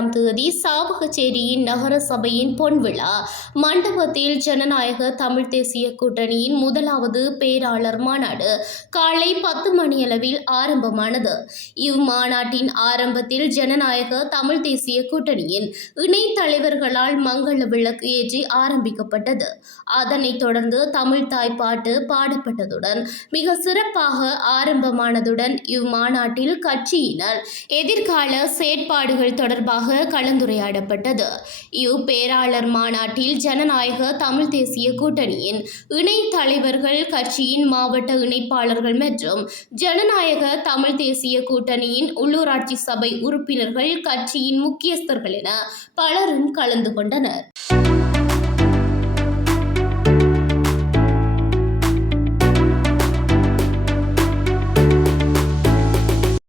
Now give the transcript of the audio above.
18ஆம் தேதி சாவகச்சேரியின் நகர சபையின் பொன்விழா மண்டபத்தில் ஜனநாயக தமிழ் தேசிய கூட்டணியின் முதலாவது பேராளர் மாநாடு காலை 10 மணியளவில் ஆரம்பமானது. இம்மாநாட்டின் ஆரம்பத்தில் ஜனநாயக தமிழ் தேசிய கூட்டணியின் இணைத் தலைவர்களால் மங்கள விளக்கு ஏற்றி ஆரம்பிக்கப்பட்டது. அதனைத் தொடர்ந்து தமிழ் தாய்ப்பாட்டு பாடப்பட்டதுடன் மிக சிறப்பாக ஆரம்பமானதுடன் இம்மாநாட்டில் கட்சியினர் எதிர்கால செயற்பாடுகள் தொடர்பாக கலந்துரையாடப்பட்டது. பேராளர் மாநாட்டில் ஜனநாயக தமிழ் தேசிய கூட்டணியின் இணைத் தலைவர்கள், கட்சியின் மாவட்ட இணைப்பாளர்கள் மற்றும் ஜனநாயக தமிழ் தேசிய கூட்டணியின் உள்ளூராட்சி சபை உறுப்பினர்கள், கட்சியின் முக்கியஸ்தர்கள் என பலரும் கலந்து கொண்டனர்.